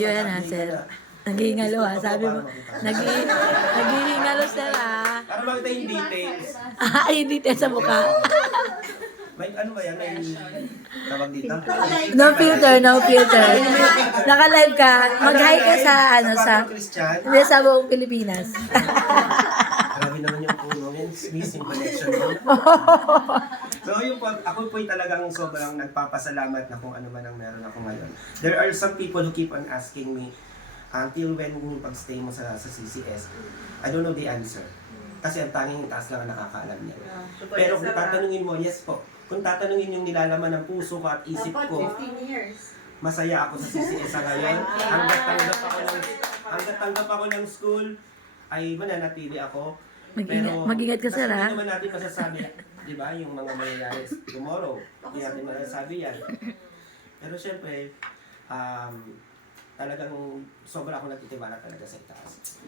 Yun na, sir. Naghihingalo ha, sabi mo. Naghihingalo sir ha. Para makita yung details. Ay, detail sa mukha. May ano ba yan? May tawag dito? No filter, no filter. Naka-live ka. Mag-hi ka sa, sa, Christian. hindi sa buong Pilipinas. Grabe naman yung puno. Missing connection mo. So yung po, ako po'y talagang sobrang nagpapasalamat na kung ano man ang meron ako ngayon. There are some people who keep on asking me, until when yung pag-stay mo sa CCS, I don't know the answer. Kasi ang tanging taas lang ang nakakaalam niya. Pero kung tatanungin mo, yes po, kung tatanungin yung nilalaman ng puso ko at isip ko, 15 years. masaya ako sa CCS sa ngayon. Hanggat tanggap ako ng school, ay mananatili ako. Mag-ingat ka sir ha. Hindi naman natin masasabi, di ba, yung mga mangyayari tomorrow. Hindi natin masasabi yan. Pero syempre, talagang sobra ako nagtitiwala talaga sa itaas.